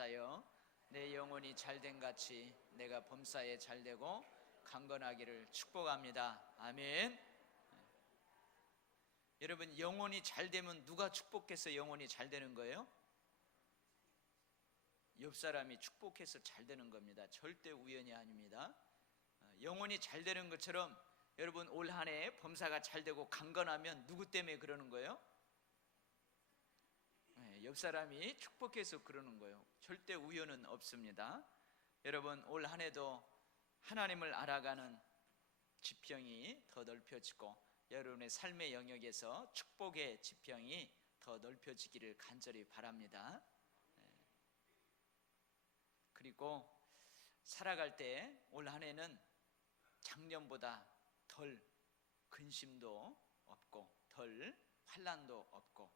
자여 내 영혼이 잘된 같이 내가 범사에 잘되고 강건하기를 축복합니다. 아멘. 여러분, 영혼이 잘되면 누가 축복해서 영혼이 잘되는 거예요? 옆 사람이 축복해서 잘되는 겁니다. 절대 우연이 아닙니다. 영혼이 잘되는 것처럼 여러분, 올 한 해 범사가 잘되고 강건하면 누구 때문에 그러는 거예요? 옆 사람이 축복해서 그러는 거예요. 절대 우연은 없습니다. 여러분, 올 한 해도 하나님을 알아가는 지평이 더 넓혀지고 여러분의 삶의 영역에서 축복의 지평이 더 넓혀지기를 간절히 바랍니다. 그리고 살아갈 때 올 한 해는 작년보다 덜 근심도 없고 덜 환난도 없고,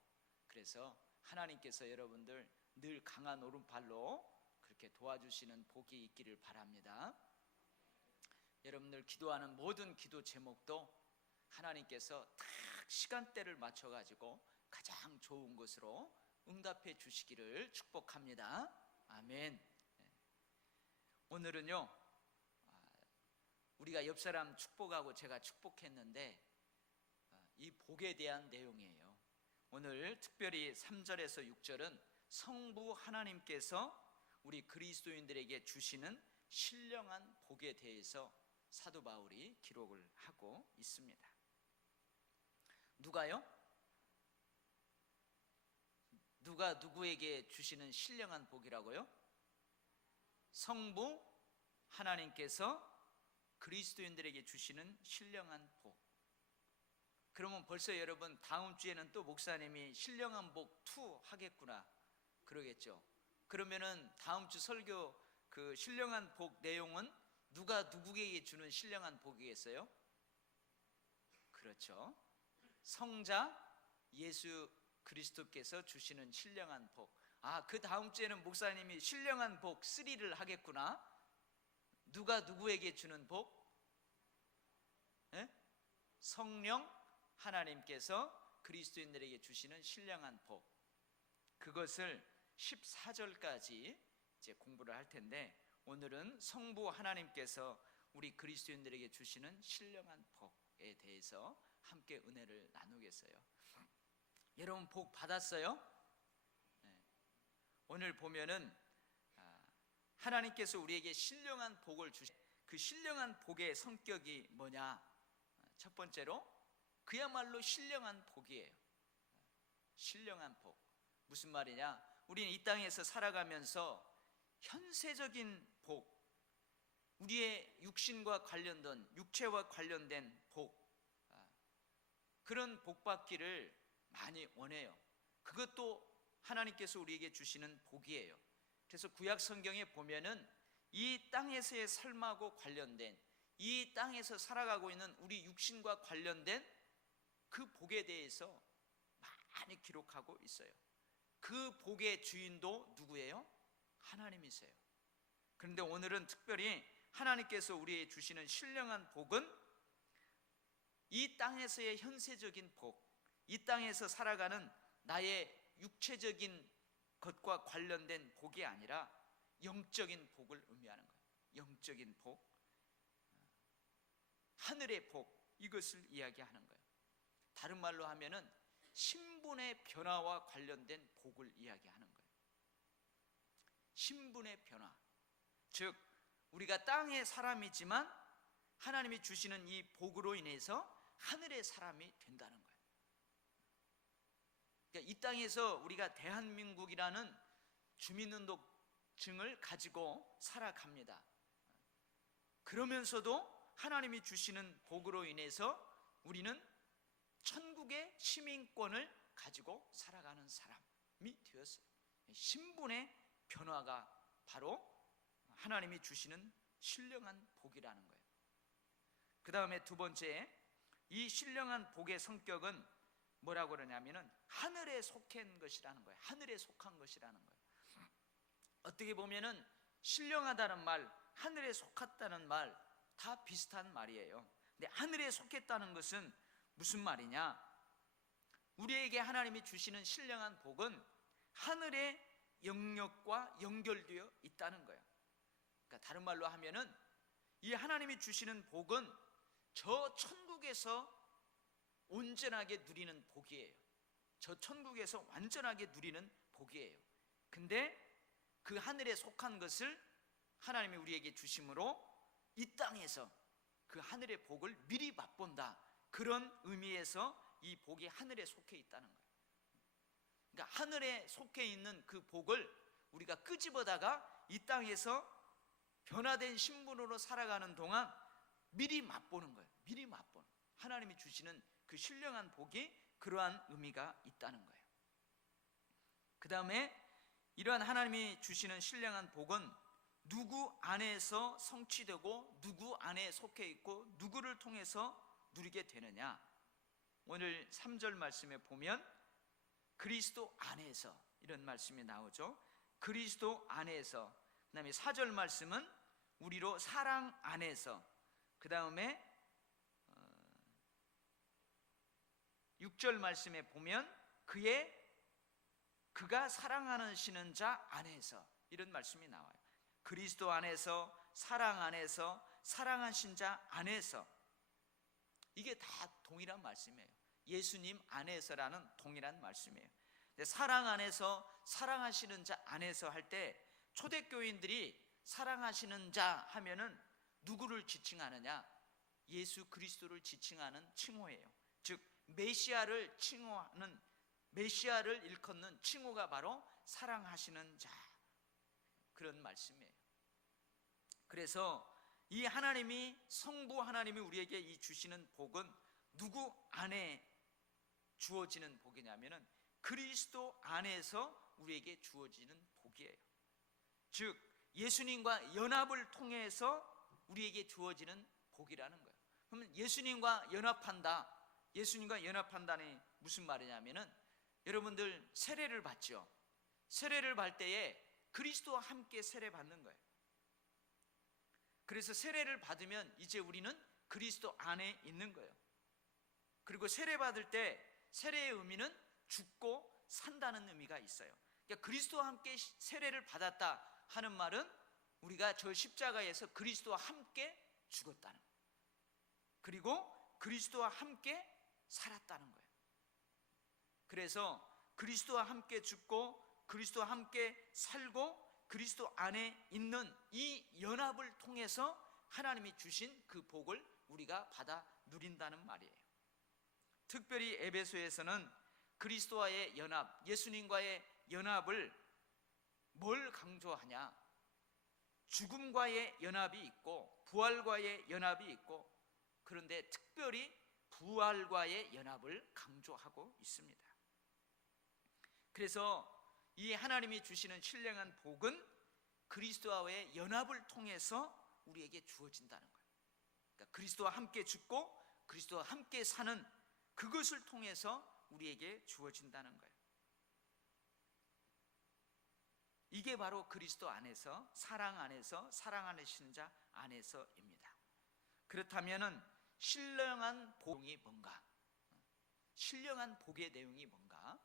그래서 하나님께서 여러분들 늘 강한 오른팔로 그렇게 도와주시는 복이 있기를 바랍니다. 여러분들 기도하는 모든 기도 제목도 하나님께서 딱 시간대를 맞춰가지고 가장 좋은 것으로 응답해 주시기를 축복합니다. 아멘. 오늘은요, 우리가 옆 사람 축복하고 제가 축복했는데 이 복에 대한 내용이에요. 오늘 특별히 3절에서 6절은 성부 하나님께서 우리 그리스도인들에게 주시는 신령한 복에 대해서 사도 바울이 기록을 하고 있습니다. 누가요? 누가 누구에게 주시는 신령한 복이라고요? 성부 하나님께서 그리스도인들에게 주시는 신령한 복. 그러면 벌써 여러분, 다음 주에는 또 목사님이 신령한 복 2 하겠구나 그러겠죠. 그러면은 다음 주 설교 그 신령한 복 내용은 누가 누구에게 주는 신령한 복이겠어요? 그렇죠. 성자 예수 그리스도께서 주시는 신령한 복. 그 다음 주에는 목사님이 신령한 복 3를 하겠구나. 누가 누구에게 주는 복? 성령 하나님께서 그리스도인들에게 주시는 신령한 복. 그것을 14절까지 이제 공부를 할 텐데, 오늘은 성부 하나님께서 우리 그리스도인들에게 주시는 신령한 복에 대해서 함께 은혜를 나누겠어요. 여러분, 복 받았어요? 오늘 보면은 하나님께서 우리에게 신령한 복을 주신 그 신령한 복의 성격이 뭐냐? 첫 번째로 그야말로 신령한 복이에요. 신령한 복. 무슨 말이냐? 우리는 이 땅에서 살아가면서 현세적인 복, 우리의 육신과 관련된, 육체와 관련된 복, 그런 복 받기를 많이 원해요. 그것도 하나님께서 우리에게 주시는 복이에요. 그래서 구약 성경에 보면은 이 땅에서의 삶하고 관련된, 이 땅에서 살아가고 있는 우리 육신과 관련된 그 복에 대해서 많이 기록하고 있어요. 그 복의 주인도 누구예요? 하나님이세요. 그런데 오늘은 특별히 하나님께서 우리에게 주시는 신령한 복은 이 땅에서의 현세적인 복, 이 땅에서 살아가는 나의 육체적인 것과 관련된 복이 아니라 영적인 복을 의미하는 거예요. 영적인 복, 하늘의 복, 이것을 이야기하는 거예요. 다른 말로 하면은 신분의 변화와 관련된 복을 이야기하는 거예요. 신분의 변화, 즉 우리가 땅의 사람이지만 하나님이 주시는 이 복으로 인해서 하늘의 사람이 된다는 거예요. 그러니까 이 땅에서 우리가 대한민국이라는 주민등록증을 가지고 살아갑니다. 그러면서도 하나님이 주시는 복으로 인해서 우리는 천국의 시민권을 가지고 살아가는 사람이 되었어요. 신분의 변화가 바로 하나님이 주시는 신령한 복이라는 거예요. 그 다음에 두 번째, 이 신령한 복의 성격은 뭐라고 그러냐면은 하늘에 속한 것이라는 거예요. 하늘에 속한 것이라는 거예요. 어떻게 보면은 신령하다는 말, 하늘에 속았다는 말 다 비슷한 말이에요. 근데 하늘에 속했다는 것은 무슨 말이냐? 우리에게 하나님이 주시는 신령한 복은 하늘에 영역과 연결되어 있다는 거예요. 그러니까 다른 말로 하면은 이 하나님이 주시는 복은 저 천국에서 온전하게 누리는 복이에요. 저 천국에서 완전하게 누리는 복이에요. 근데 그 하늘에 속한 것을 하나님이 우리에게 주심으로 이 땅에서 그 하늘의 복을 미리 맛본다, 그런 의미에서 이 복이 하늘에 속해 있다는 거예요. 그러니까 하늘에 속해 있는 그 복을 우리가 끄집어다가 이 땅에서 변화된 신분으로 살아가는 동안 미리 맛보는 거예요. 미리 맛보는, 하나님이 주시는 그 신령한 복이 그러한 의미가 있다는 거예요. 그 다음에 이러한 하나님이 주시는 신령한 복은 누구 안에서 성취되고 누구 안에 속해 있고 누구를 통해서 누리게 되느냐. 오늘 3절 말씀에 보면 그리스도 안에서, 이런 말씀이 나오죠. 그리스도 안에서. 그 다음에 4절 말씀은 우리로 사랑 안에서. 그 다음에 6절 말씀에 보면 그가 사랑하시는 자 안에서, 이런 말씀이 나와요. 그리스도 안에서, 사랑 안에서, 사랑하신 자 안에서. 이게 다 동일한 말씀이에요. 예수님 안에서라는 동일한 말씀이에요. 근데 사랑 안에서, 사랑하시는 자 안에서 할 때 초대교인들이 사랑하시는 자 하면은 누구를 지칭하느냐? 예수 그리스도를 지칭하는 칭호예요. 즉 메시아를 칭호하는, 메시아를 일컫는 칭호가 바로 사랑하시는 자, 그런 말씀이에요. 그래서 이 하나님이, 성부 하나님이 우리에게 이 주시는 복은 누구 안에 주어지는 복이냐면은 그리스도 안에서 우리에게 주어지는 복이에요. 즉 예수님과 연합을 통해서 우리에게 주어지는 복이라는 거예요. 그러면 예수님과 연합한다, 예수님과 연합한다는 무슨 말이냐면은 여러분들 세례를 받죠. 세례를 받을 때에 그리스도와 함께 세례 받는 거예요. 그래서 세례를 받으면 이제 우리는 그리스도 안에 있는 거예요. 그리고 세례 받을 때 세례의 의미는 죽고 산다는 의미가 있어요. 그러니까 그리스도와 함께 세례를 받았다 하는 말은 우리가 저 십자가에서 그리스도와 함께 죽었다는 거예요. 그리고 그리스도와 함께 살았다는 거예요. 그래서 그리스도와 함께 죽고 그리스도와 함께 살고 그리스도 안에 있는 이 연합을 통해서 하나님이 주신 그 복을 우리가 받아 누린다는 말이에요. 특별히 에베소에서는 그리스도와의 연합, 예수님과의 연합을 뭘 강조하냐? 죽음과의 연합이 있고 부활과의 연합이 있고, 그런데 특별히 부활과의 연합을 강조하고 있습니다. 그래서 이 하나님이 주시는 신령한 복은 그리스도와의 연합을 통해서 우리에게 주어진다는 거예요. 그러니까 그리스도와 함께 죽고 그리스도와 함께 사는 그것을 통해서 우리에게 주어진다는 거예요. 이게 바로 그리스도 안에서, 사랑 안에서, 사랑하시는 자 안에서입니다. 그렇다면은 신령한 복이 뭔가? 신령한 복의 내용이 뭔가?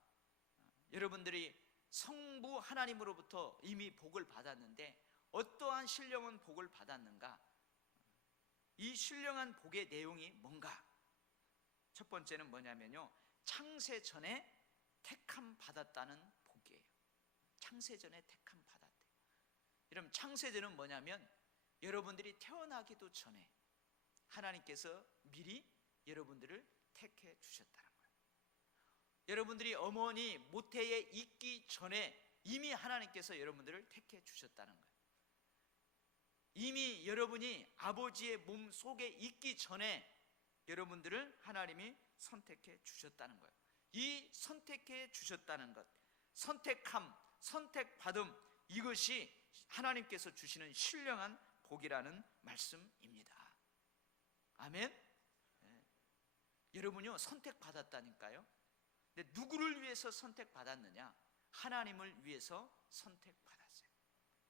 여러분들이 성부 하나님으로부터 이미 복을 받았는데 어떠한 신령한 복을 받았는가? 이 신령한 복의 내용이 뭔가? 첫 번째는 뭐냐면요, 창세 전에 택함 받았다는 복이에요. 창세 전에 택함 받았대요. 여러분, 창세전은 뭐냐면 여러분들이 태어나기도 전에 하나님께서 미리 여러분들을 택해 주셨다는 거예요. 여러분들이 어머니 모태에 있기 전에 이미 하나님께서 여러분들을 택해 주셨다는 거예요. 이미 여러분이 아버지의 몸 속에 있기 전에 여러분들을 하나님이 선택해 주셨다는 거예요. 이 선택해 주셨다는 것, 선택함, 선택받음, 이것이 하나님께서 주시는 신령한 복이라는 말씀입니다. 아멘. 네. 여러분요, 선택받았다니까요. 근데 누구를 위해서 선택받았느냐? 하나님을 위해서 선택받았어요.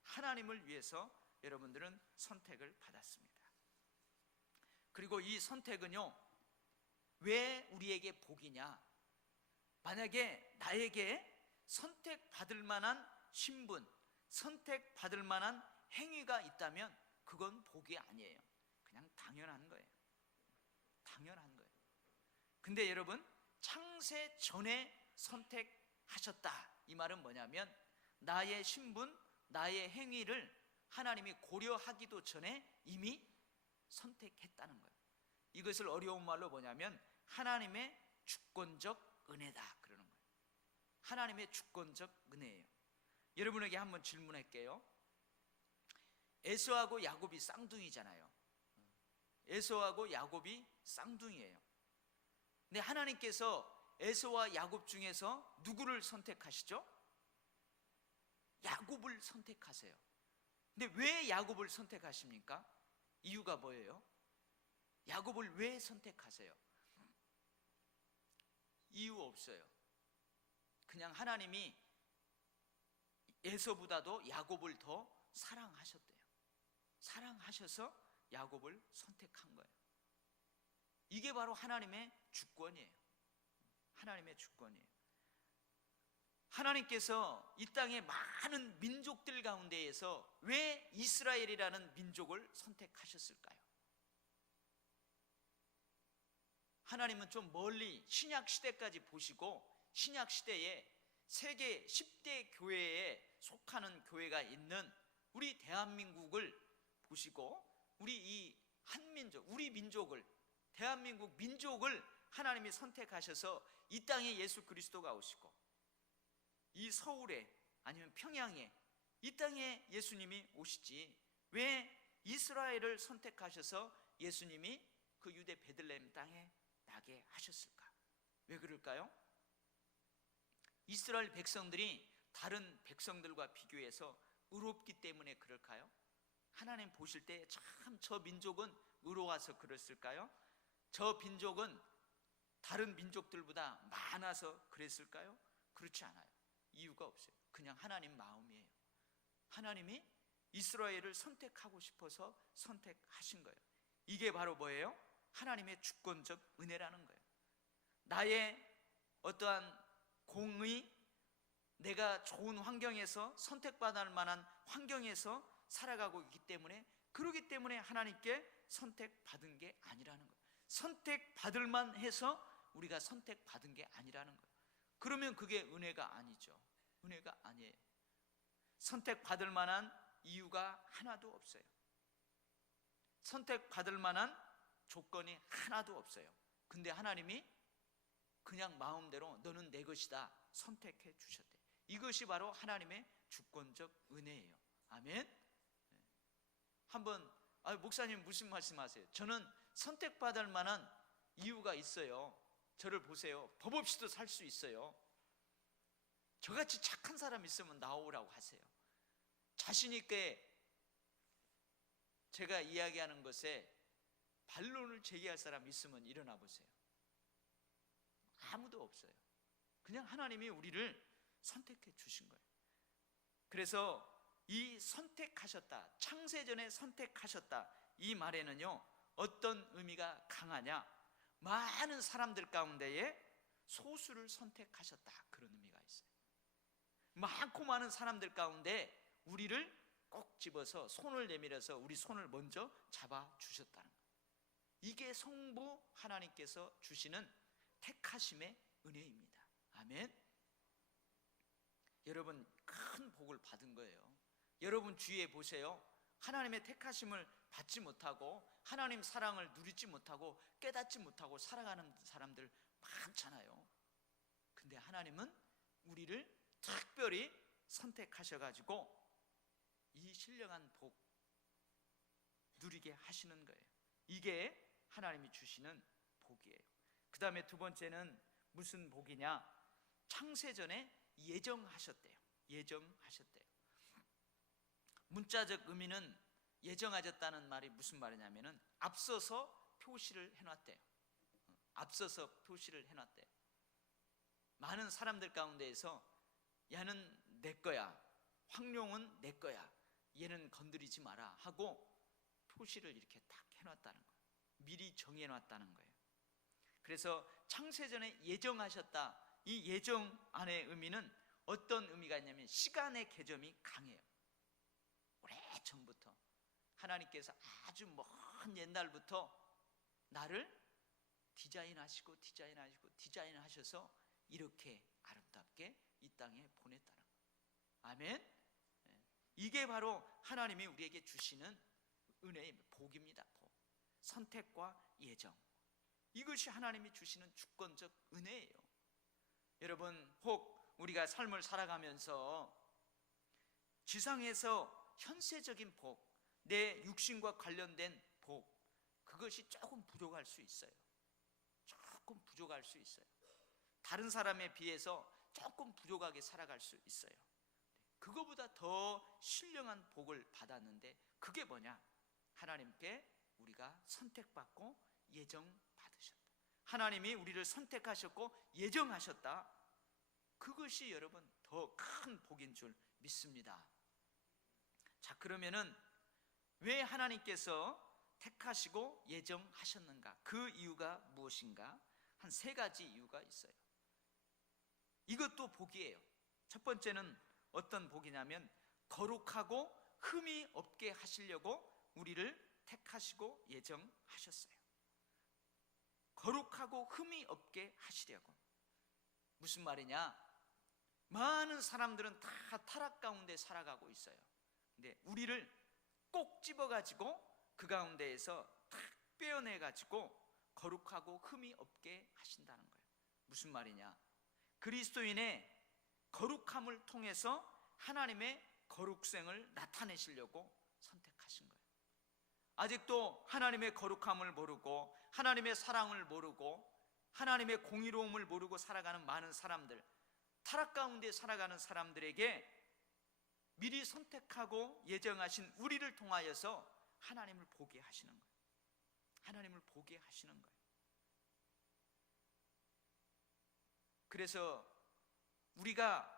하나님을 위해서 여러분들은 선택을 받았습니다. 그리고 이 선택은요, 왜 우리에게 복이냐? 만약에 나에게 선택받을 만한 신분, 선택받을 만한 행위가 있다면 그건 복이 아니에요. 그냥 당연한 거예요. 당연한 거예요. 근데 여러분, 창세 전에 선택하셨다, 이 말은 뭐냐면 나의 신분, 나의 행위를 하나님이 고려하기도 전에 이미 선택했다는 거예요. 이것을 어려운 말로 뭐냐면 하나님의 주권적 은혜다 그러는 거예요. 하나님의 주권적 은혜예요. 여러분에게 한번 질문할게요. 에서하고 야곱이 쌍둥이잖아요. 에서하고 야곱이 쌍둥이에요. 근데 하나님께서 에서와 야곱 중에서 누구를 선택하시죠? 야곱을 선택하세요. 근데 왜 야곱을 선택하십니까? 이유가 뭐예요? 야곱을 왜 선택하세요? 이유 없어요. 그냥 하나님이 에서보다도 야곱을 더 사랑하셨대요. 사랑하셔서 야곱을 선택한 거예요. 이게 바로 하나님의 주권이에요. 하나님의 주권이에요. 하나님께서 이 땅의 많은 민족들 가운데에서 왜 이스라엘이라는 민족을 선택하셨을까요? 하나님은 좀 멀리 신약 시대까지 보시고 신약 시대에 세계 10대 교회에 속하는 교회가 있는 우리 대한민국을 보시고 우리 이 한민족, 우리 민족을, 대한민국 민족을 하나님이 선택하셔서 이 땅에 예수 그리스도가 오시고 이 서울에 아니면 평양에 이 땅에 예수님이 오시지 왜 이스라엘을 선택하셔서 예수님이 그 유대 베들레헴 땅에 나게 하셨을까? 왜 그럴까요? 이스라엘 백성들이 다른 백성들과 비교해서 의롭기 때문에 그럴까요? 하나님 보실 때 참 저 민족은 의로워서 그랬을까요? 저 민족은 다른 민족들보다 많아서 그랬을까요? 그렇지 않아요. 이유가 없어요. 그냥 하나님 마음이에요. 하나님이 이스라엘을 선택하고 싶어서 선택하신 거예요. 이게 바로 뭐예요? 하나님의 주권적 은혜라는 거예요. 나의 어떠한 공의, 내가 좋은 환경에서 선택받을 만한 환경에서 살아가고 있기 때문에, 그러기 때문에 하나님께 선택받은 게 아니라는 거예요. 선택받을 만해서 우리가 선택받은 게 아니라는 거예요. 그러면 그게 은혜가 아니죠. 은혜가 아니에요. 선택받을 만한 이유가 하나도 없어요. 선택받을 만한 조건이 하나도 없어요. 근데 하나님이 그냥 마음대로 너는 내 것이다 선택해 주셨대요. 이것이 바로 하나님의 주권적 은혜예요. 아멘. 한번 목사님 무슨 말씀하세요? 저는 선택받을 만한 이유가 있어요. 저를 보세요. 법 없이도 살 수 있어요. 저같이 착한 사람 있으면 나오라고 하세요. 자신 있게 제가 이야기하는 것에 반론을 제기할 사람 있으면 일어나 보세요. 아무도 없어요. 그냥 하나님이 우리를 선택해 주신 거예요. 그래서 이 선택하셨다, 창세전에 선택하셨다, 이 말에는요 어떤 의미가 강하냐? 많은 사람들 가운데에 소수를 선택하셨다, 그런 의미가 있어요. 많고 많은 사람들 가운데 우리를 꼭 집어서 손을 내밀어서 우리 손을 먼저 잡아 주셨다는 거예요. 이게 성부 하나님께서 주시는 택하심의 은혜입니다. 아멘. 여러분 큰 복을 받은 거예요. 여러분 주위에 보세요. 하나님의 택하심을 받지 못하고 하나님 사랑을 누리지 못하고 깨닫지 못하고 살아가는 사람들 많잖아요. 근데 하나님은 우리를 특별히 선택하셔가지고 이 신령한 복 누리게 하시는 거예요. 이게 하나님이 주시는 복이에요. 그 다음에 두 번째는 무슨 복이냐? 창세전에 예정하셨대요. 예정하셨대요. 문자적 의미는 예정하셨다는 말이 무슨 말이냐면은 앞서서 표시를 해놨대요. 앞서서 표시를 해놨대요. 많은 사람들 가운데에서 얘는 내 거야, 황룡은 내 거야, 얘는 건드리지 마라 하고 표시를 이렇게 딱 해놨다는 거예요. 미리 정해놨다는 거예요. 그래서 창세전에 예정하셨다, 이 예정 안의 의미는 어떤 의미가 있냐면 시간의 개념이 강해요. 오래전부터 하나님께서 아주 먼 옛날부터 나를 디자인하셔서 이렇게 아름답게 이 땅에 보냈다는 거예요. 아멘. 이게 바로 하나님이 우리에게 주시는 은혜의 복입니다. 복. 선택과 예정, 이것이 하나님이 주시는 주권적 은혜예요. 여러분, 혹 우리가 삶을 살아가면서 지상에서 현세적인 복, 내 육신과 관련된 복, 그것이 조금 부족할 수 있어요. 조금 부족할 수 있어요. 다른 사람에 비해서 조금 부족하게 살아갈 수 있어요. 그거보다 더 신령한 복을 받았는데, 그게 뭐냐? 하나님께 우리가 선택받고 예정받으셨다. 하나님이 우리를 선택하셨고 예정하셨다. 그것이 여러분 더 큰 복인 줄 믿습니다. 자, 그러면은 왜 하나님께서 택하시고 예정하셨는가? 그 이유가 무엇인가? 한 3가지 이유가 있어요. 이것도 복이에요. 첫 번째는 어떤 복이냐면, 거룩하고 흠이 없게 하시려고 우리를 택하시고 예정하셨어요. 거룩하고 흠이 없게 하시려고. 무슨 말이냐? 많은 사람들은 다 타락 가운데 살아가고 있어요. 근데 우리를 꼭 집어가지고 그 가운데에서 탁 빼어내가지고 거룩하고 흠이 없게 하신다는 거예요. 무슨 말이냐? 그리스도인의 거룩함을 통해서 하나님의 거룩성을 나타내시려고 선택하신 거예요. 아직도 하나님의 거룩함을 모르고 하나님의 사랑을 모르고 하나님의 공의로움을 모르고 살아가는 많은 사람들, 타락 가운데 살아가는 사람들에게 미리 선택하고 예정하신 우리를 통하여서 하나님을 보게 하시는 거예요. 하나님을 보게 하시는 거예요. 그래서 우리가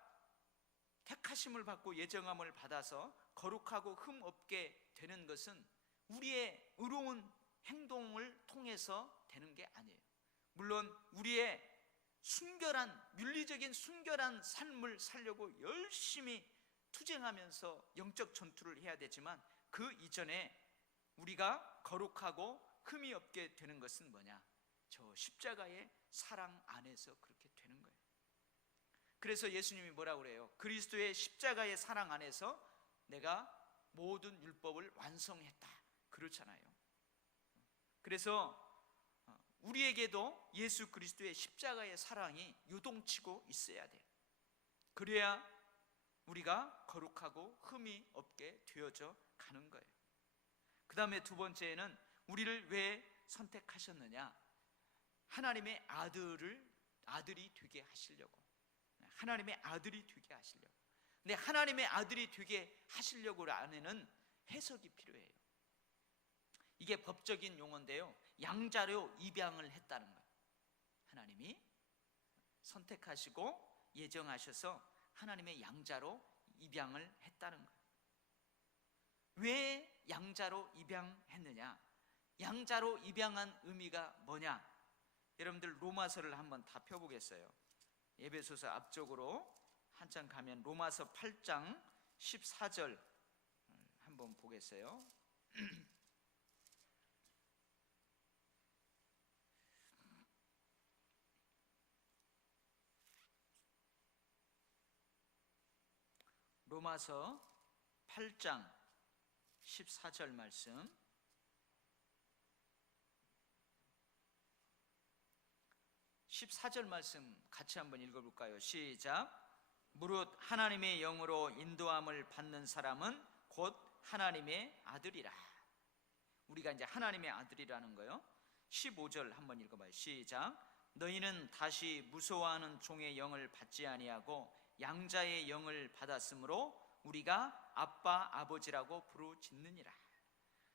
택하심을 받고 예정함을 받아서 거룩하고 흠 없게 되는 것은 우리의 의로운 행동을 통해서 되는 게 아니에요. 물론 우리의 윤리적인 순결한 삶을 살려고 열심히 투쟁하면서 영적 전투를 해야 되지만, 그 이전에 우리가 거룩하고 흠이 없게 되는 것은 뭐냐? 저 십자가의 사랑 안에서 그렇게 되는 거예요. 그래서 예수님이 뭐라고 그래요? 그리스도의 십자가의 사랑 안에서 내가 모든 율법을 완성했다, 그렇잖아요. 그래서 우리에게도 예수 그리스도의 십자가의 사랑이 요동치고 있어야 돼요. 그래야 우리가 거룩하고 흠이 없게 되어져 가는 거예요. 그 다음에 2번째는 우리를 왜 선택하셨느냐? 하나님의 아들이 되게 하시려고. 하나님의 아들이 되게 하시려고. 근데 하나님의 아들이 되게 하시려고 안에는 해석이 필요해요. 이게 법적인 용어인데요, 양자로 입양을 했다는 거예요. 하나님이 선택하시고 예정하셔서 하나님의 양자로 입양을 했다는 거예요. 왜 양자로 입양했느냐? 양자로 입양한 의미가 뭐냐? 여러분들 로마서를 한번 다 펴보겠어요. 에베소서 앞쪽으로 한장 가면 로마서 8장 14절 한번 보겠어요. 로마서 8장 14절 말씀, 같이 한번 읽어볼까요? 시작. 무릇 하나님의 영으로 인도함을 받는 사람은 곧 하나님의 아들이라. 우리가 이제 하나님의 아들이라는 거예요. 15절 한번 읽어봐요. 시작. 너희는 다시 무서워하는 종의 영을 받지 아니하고 양자의 영을 받았으므로 우리가 아빠 아버지라고 부르짖느니라.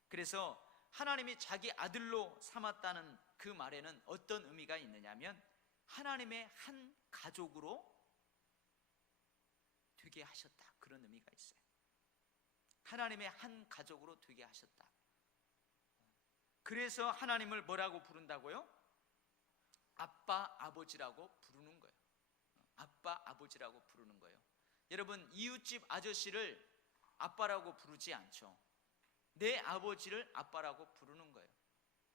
그래서 하나님이 자기 아들로 삼았다는 그 말에는 어떤 의미가 있느냐면, 하나님의 한 가족으로 되게 하셨다, 그런 의미가 있어요. 하나님의 한 가족으로 되게 하셨다. 그래서 하나님을 뭐라고 부른다고요? 아빠 아버지라고 부르는 거예요. 아빠 아버지라고 부르는 거예요. 여러분, 이웃집 아저씨를 아빠라고 부르지 않죠. 내 아버지를 아빠라고 부르는 거예요.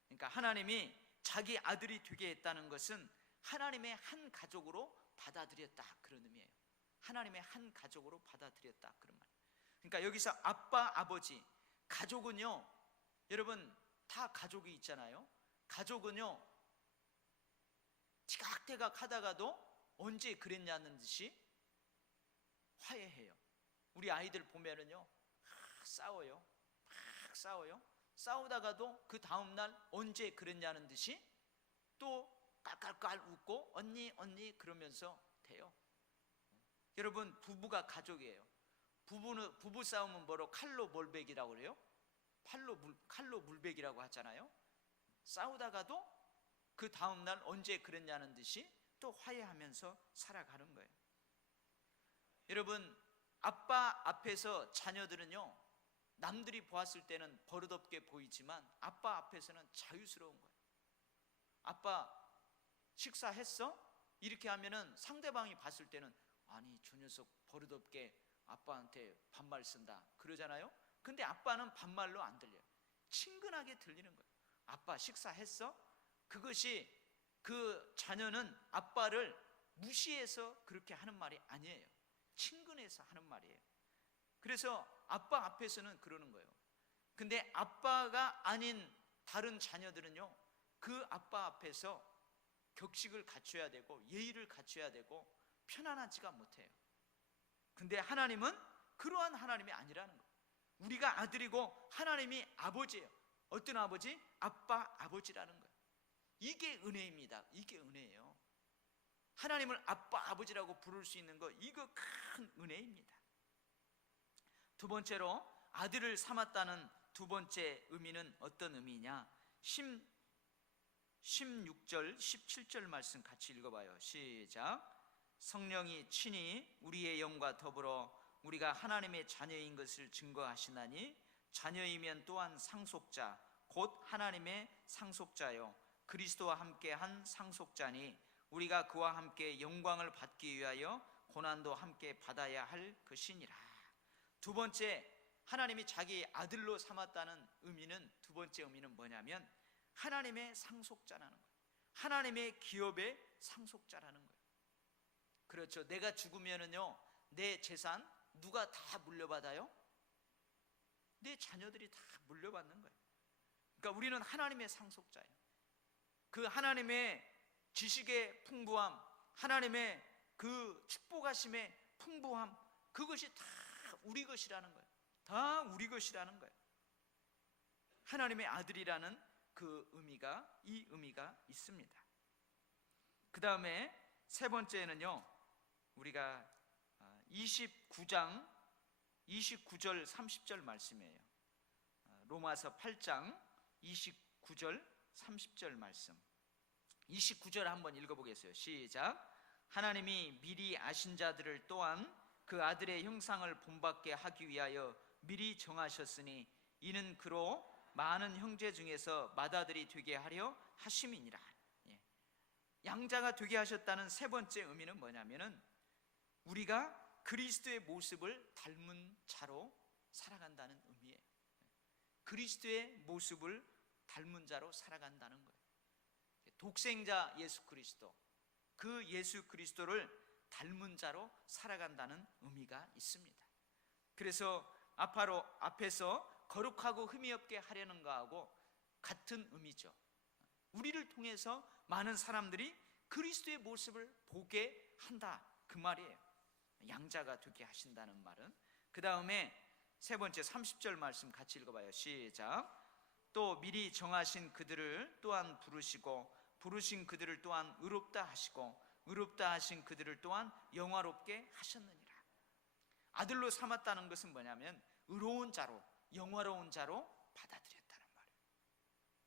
그러니까 하나님이 자기 아들이 되게 했다는 것은 하나님의 한 가족으로 받아들였다, 그런 의미예요. 하나님의 한 가족으로 받아들였다, 그런 말. 그러니까 여기서 아빠, 아버지, 가족은요, 여러분 다 가족이 있잖아요. 가족은요, 티각태각 하다가도 언제 그랬냐는 듯이 화해해요. 우리 아이들 보면은요, 막 싸워요. 막 싸워요. 싸우다가도 그 다음날 언제 그랬냐는 듯이 또 깔깔깔 웃고 언니 언니 그러면서 돼요. 여러분, 부부가 가족이에요. 부부 싸움은 뭐로? 칼로 몰백이라고 그래요. 칼로 물백이라고 하잖아요. 싸우다가도 그 다음날 언제 그랬냐는 듯이 또 화해하면서 살아가는 거예요. 여러분, 아빠 앞에서 자녀들은요, 남들이 보았을 때는 버릇없게 보이지만 아빠 앞에서는 자유스러운 거예요. 아빠 식사했어? 이렇게 하면은 상대방이 봤을 때는 아니 저 녀석 버릇없게 아빠한테 반말 쓴다 그러잖아요. 근데 아빠는 반말로 안 들려요. 친근하게 들리는 거예요. 아빠 식사했어? 그것이 그 자녀는 아빠를 무시해서 그렇게 하는 말이 아니에요. 친근해서 하는 말이에요. 그래서 아빠 앞에서는 그러는 거예요. 근데 아빠가 아닌 다른 자녀들은요, 그 아빠 앞에서 격식을 갖춰야 되고 예의를 갖춰야 되고 편안하지가 못해요. 근데 하나님은 그러한 하나님이 아니라는 거예요. 우리가 아들이고 하나님이 아버지예요. 어떤 아버지? 아빠, 아버지라는 거예요. 이게 은혜입니다. 이게 은혜예요. 하나님을 아빠, 아버지라고 부를 수 있는 거, 이거 큰 은혜입니다. 두 번째로 아들을 삼았다는 두 번째 의미는 어떤 의미냐? 16절, 17절 말씀 같이 읽어봐요. 시작. 성령이 친히 우리의 영과 더불어 우리가 하나님의 자녀인 것을 증거하시나니 자녀이면 또한 상속자 곧 하나님의 상속자요 그리스도와 함께 한 상속자니 우리가 그와 함께 영광을 받기 위하여 고난도 함께 받아야 할 것이니라. 두 번째, 하나님이 자기 아들로 삼았다는 의미는, 두 번째 의미는 뭐냐면 하나님의 상속자라는 거예요. 하나님의 기업의 상속자라는 거예요. 그렇죠. 내가 죽으면은요, 내 재산 누가 다 물려받아요? 내 자녀들이 다 물려받는 거예요. 그러니까 우리는 하나님의 상속자예요. 그 하나님의 지식의 풍부함, 하나님의 그 축복하심의 풍부함, 그것이 다 우리 것이라는 거예요. 다 우리 것이라는 거예요. 하나님의 아들이라는 그 의미가, 이 의미가 있습니다. 그 다음에 세 번째는요, 우리가 29장 29절 30절 말씀이에요. 로마서 8장 29절 30절 말씀. 29절 한번 읽어보겠어요. 시작. 하나님이 미리 아신 자들을 또한 그 아들의 형상을 본받게 하기 위하여 미리 정하셨으니 이는 그로 많은 형제 중에서 맏아들이 되게 하려 하심이니라. 양자가 되게 하셨다는 세 번째 의미는 뭐냐면은 우리가 그리스도의 모습을 닮은 자로 살아간다는 의미예요. 그리스도의 모습을 닮은 자로 살아간다는 거예요. 독생자 예수 그리스도, 그 예수 그리스도를 닮은 자로 살아간다는 의미가 있습니다. 그래서 앞에서 거룩하고 흠이 없게 하려는 거하고 같은 의미죠. 우리를 통해서 많은 사람들이 그리스도의 모습을 보게 한다, 그 말이에요. 양자가 되게 하신다는 말은. 그 다음에 세 번째 30절 말씀 같이 읽어봐요. 시작. 또 미리 정하신 그들을 또한 부르시고 부르신 그들을 또한 의롭다 하시고 의롭다 하신 그들을 또한 영화롭게 하셨느니라. 아들로 삼았다는 것은 뭐냐면 의로운 자로, 영화로운 자로 받아들였다는 말이에요.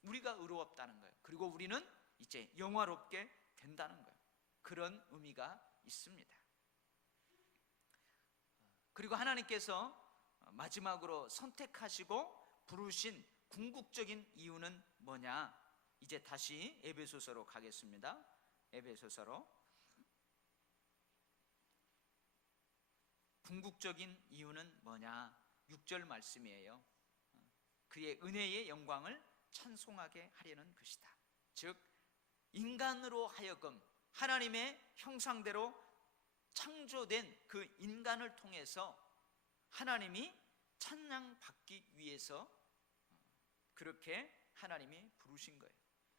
우리가 의롭다는 거예요. 그리고 우리는 이제 영화롭게 된다는 거예요. 그런 의미가 있습니다. 그리고 하나님께서 마지막으로 선택하시고 부르신 궁극적인 이유는 뭐냐? 이제 다시 에베소서로 가겠습니다. 에베소서로. 궁극적인 이유는 뭐냐? 6절 말씀이에요. 그의 은혜의 영광을 찬송하게 하려는 것이다. 즉 인간으로 하여금 하나님의 형상대로 창조된 그 인간을 통해서 하나님이 찬양받기 위해서 그렇게 하나님이 부르신 거예요.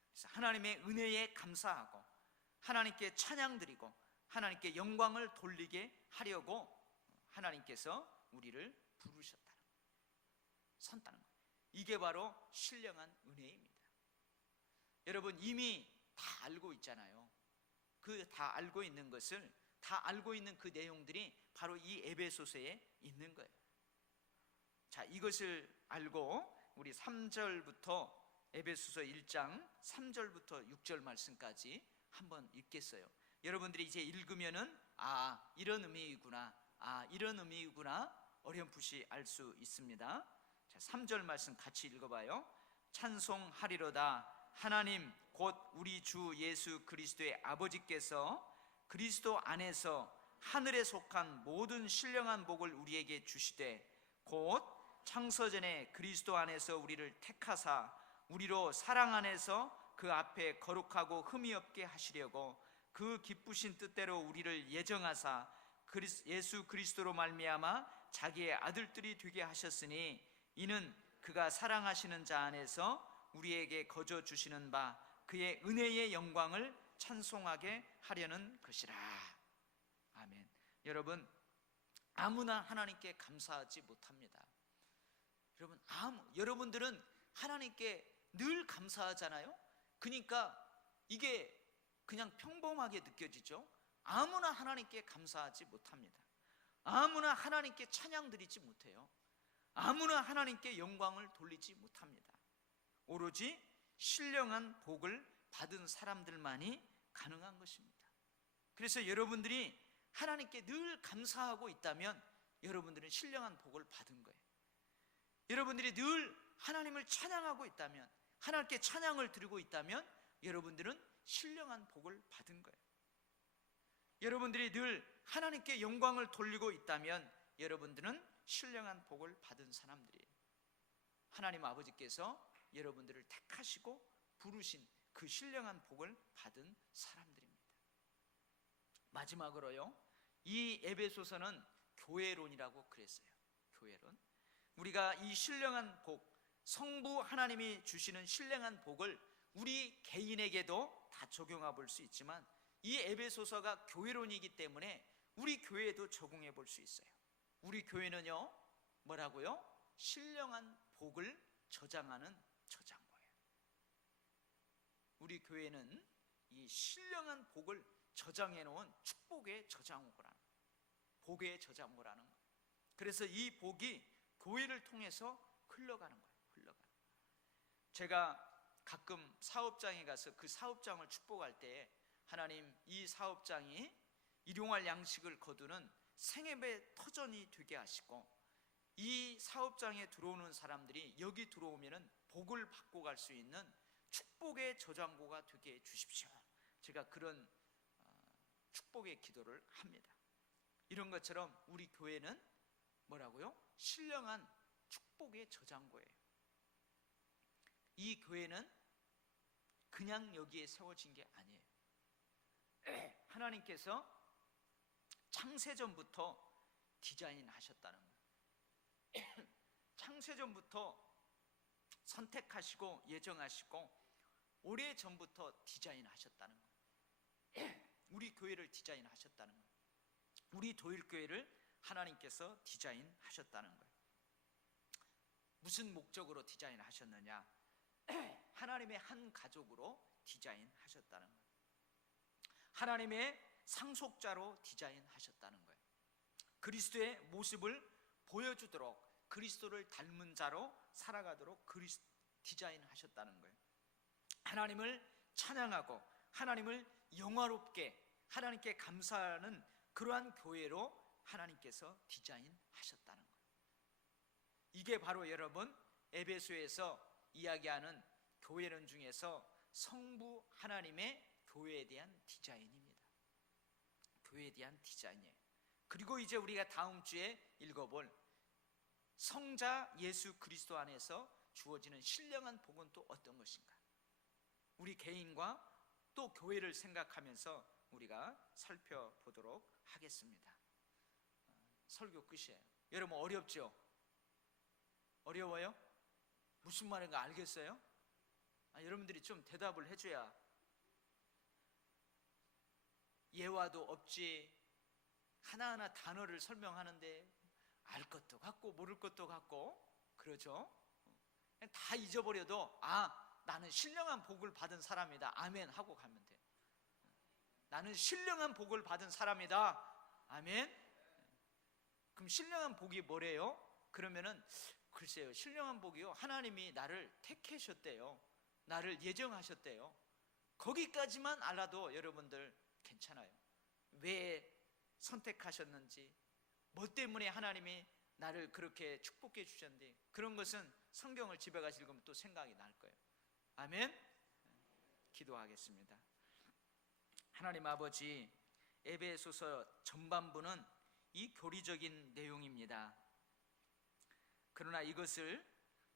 그래서 하나님의 은혜에 감사하고 하나님께 찬양드리고 하나님께 영광을 돌리게 하려고 하나님께서 우리를 부르셨다는 거예요. 선다는 거예요. 이게 바로 신령한 은혜입니다. 여러분 이미 다 알고 있잖아요. 그 다 알고 있는 것을, 다 알고 있는 그 내용들이 바로 이 에베소서에 있는 거예요. 자, 이것을 알고 우리 3절부터 에베소서 1장 3절부터 6절 말씀까지 한번 읽겠어요. 여러분들이 이제 읽으면은 이런 의미이구나, 이런 의미이구나 어렴풋이 알 수 있습니다. 자, 3절 말씀 같이 읽어봐요. 찬송하리로다. 하나님 곧 우리 주 예수 그리스도의 아버지께서 그리스도 안에서 하늘에 속한 모든 신령한 복을 우리에게 주시되 곧 창세전에 그리스도 안에서 우리를 택하사 우리로 사랑 안에서 그 앞에 거룩하고 흠이 없게 하시려고 그 기쁘신 뜻대로 우리를 예정하사 예수 그리스도로 말미암아 자기의 아들들이 되게 하셨으니 이는 그가 사랑하시는 자 안에서 우리에게 거저 주시는 바 그의 은혜의 영광을 찬송하게 하려는 것이라. 아멘. 여러분 아무나 하나님께 감사하지 못합니다. 여러분들은 하나님께 늘 감사하잖아요. 그러니까 이게 그냥 평범하게 느껴지죠. 아무나 하나님께 감사하지 못합니다. 아무나 하나님께 찬양 드리지 못해요. 아무나 하나님께 영광을 돌리지 못합니다. 오로지 신령한 복을 받은 사람들만이 가능한 것입니다. 그래서 여러분들이 하나님께 늘 감사하고 있다면 여러분들은 신령한 복을 받은 거예요. 여러분들이 늘 하나님을 찬양하고 있다면, 하나님께 찬양을 드리고 있다면 여러분들은 신령한 복을 받은 거예요. 여러분들이 늘 하나님께 영광을 돌리고 있다면 여러분들은 신령한 복을 받은 사람들이에요. 하나님 아버지께서 여러분들을 택하시고 부르신 그 신령한 복을 받은 사람들입니다. 마지막으로요, 이 에베소서는 교회론이라고 그랬어요. 교회론. 우리가 이 신령한 복, 성부 하나님이 주시는 신령한 복을 우리 개인에게도 다 적용해 볼 수 있지만 이 에베소서가 교회론이기 때문에 우리 교회에도 적용해 볼 수 있어요. 우리 교회는요, 뭐라고요? 신령한 복을 저장하는 저장고예요. 우리 교회는 이 신령한 복을 저장해 놓은 축복의 저장고라는, 복의 저장고라는 거예요. 그래서 이 복이 교회를 통해서 흘러가는 거예요. 제가 가끔 사업장에 가서 그 사업장을 축복할 때 하나님, 이 사업장이 일용할 양식을 거두는 생애배 터전이 되게 하시고 이 사업장에 들어오는 사람들이 여기 들어오면은 복을 받고 갈 수 있는 축복의 저장고가 되게 해 주십시오. 제가 그런 축복의 기도를 합니다. 이런 것처럼 우리 교회는 뭐라고요? 신령한 축복의 저장고예요. 이 교회는 그냥 여기에 세워진 게 아니에요. 하나님께서 창세전부터 디자인하셨다는 거예요. 창세전부터 선택하시고 예정하시고 오래전부터 디자인하셨다는 거예요. 우리 교회를 디자인하셨다는 거예요. 우리 도일교회를 하나님께서 디자인하셨다는 거예요. 무슨 목적으로 디자인하셨느냐? 하나님의 한 가족으로 디자인하셨다는 거예요. 하나님의 상속자로 디자인하셨다는 거예요. 그리스도의 모습을 보여주도록 그리스도를 닮은 자로 살아가도록 디자인하셨다는 거예요. 하나님을 찬양하고 하나님을 영화롭게 하나님께 감사하는 그러한 교회로 하나님께서 디자인하셨다는 거예요. 이게 바로 여러분 에베소에서 이야기하는 교회론 중에서 성부 하나님의 교회에 대한 디자인입니다. 교회에 대한 디자인이에요. 그리고 이제 우리가 다음 주에 읽어볼 성자 예수 그리스도 안에서 주어지는 신령한 복은 또 어떤 것인가, 우리 개인과 또 교회를 생각하면서 우리가 살펴보도록 하겠습니다. 설교 끝이에요. 여러분 어렵죠? 어려워요? 무슨 말인가 알겠어요? 여러분들이 좀 대답을 해줘야. 예화도 없지, 하나하나 단어를 설명하는데 알 것도 같고 모를 것도 같고 그러죠. 그냥 다 잊어버려도 나는 신령한 복을 받은 사람이다, 아멘 하고 가면 돼. 나는 신령한 복을 받은 사람이다, 아멘. 그럼 신령한 복이 뭐래요? 그러면은 글쎄요, 신령한 복이요, 하나님이 나를 택하셨대요, 나를 예정하셨대요. 거기까지만 알아도 여러분들 괜찮아요. 왜 선택하셨는지, 뭐 때문에 하나님이 나를 그렇게 축복해 주셨는지, 그런 것은 성경을 집에 가서 읽으면 또 생각이 날 거예요. 아멘. 기도하겠습니다. 하나님 아버지, 에베소서 전반부는 이 교리적인 내용입니다. 그러나 이것을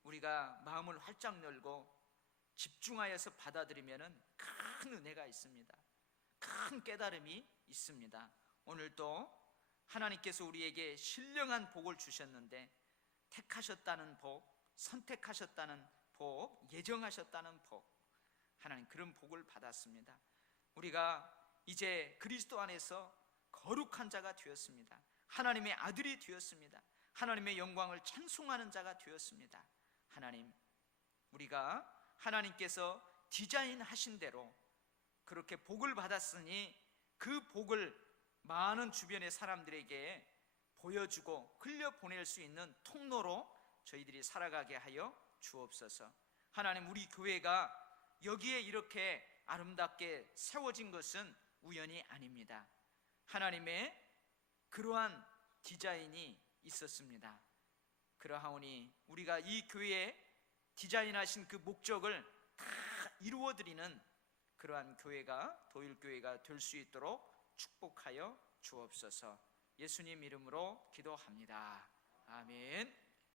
우리가 마음을 활짝 열고 집중하여서 받아들이면 큰 은혜가 있습니다. 큰 깨달음이 있습니다. 오늘도 하나님께서 우리에게 신령한 복을 주셨는데, 택하셨다는 복, 선택하셨다는 복, 예정하셨다는 복, 하나님 그런 복을 받았습니다. 우리가 이제 그리스도 안에서 거룩한 자가 되었습니다. 하나님의 아들이 되었습니다. 하나님의 영광을 찬송하는 자가 되었습니다. 하나님, 우리가 하나님께서 디자인하신 대로 그렇게 복을 받았으니 그 복을 많은 주변의 사람들에게 보여주고 흘려보낼 수 있는 통로로 저희들이 살아가게 하여 주옵소서. 하나님, 우리 교회가 여기에 이렇게 아름답게 세워진 것은 우연이 아닙니다. 하나님의 그러한 디자인이 있었습니다. 그러하오니 우리가 이 교회에 디자인하신 그 목적을 다 이루어드리는 그러한 교회가, 도일교회가 될 수 있도록 축복하여 주옵소서. 예수님 이름으로 기도합니다. 아멘.